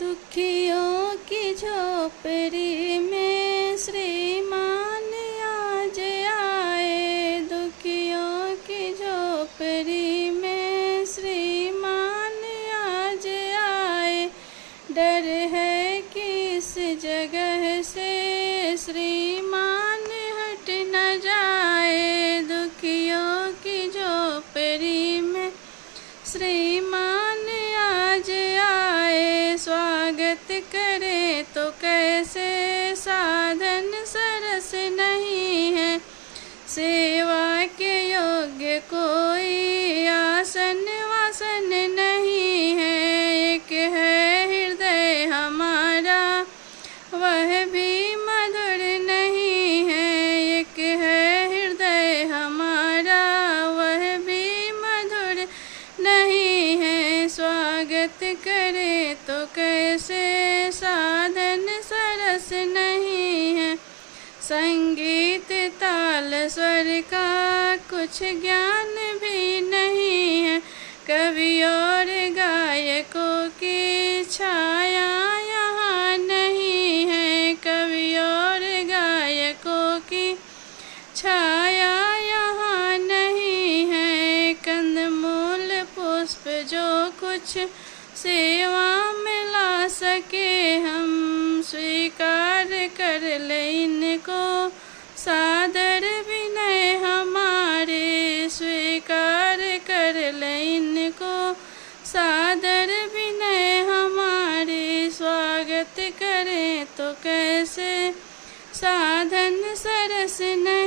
दुखियों की झोपड़ी में श्रीमान आज आए। दुखियों की झोपड़ी में श्रीमान आज आए। डर है कि इस जगह से श्रीमान हट न जाए। दुखियों की झोपड़ी में श्रीमान आज आए। स्वागत करे तो कैसे, साधन सरस नहीं है। सेवा के योग्य कोई आसन वासन नहीं है। एक है हृदय हमारा, वह भी मधुर नहीं है। एक है हृदय हमारा, वह भी मधुर नहीं है। स्वागत करे तो कैसे, साधन सरस नहीं है। संगीत ताल स्वर का कुछ ज्ञान भी नहीं है। कवि और गायकों की छाया यहाँ नहीं है। कवि और गायकों की छाया यहाँ नहीं है। कंदमूल पुष्प जो कुछ सेवा में ला सके, हम स्वीकार कर ले इनको। सादर विनय हमारे, स्वीकार कर ले इनको। सादर विनय हमारे। स्वागत करें तो कैसे, साधन सरस नहीं।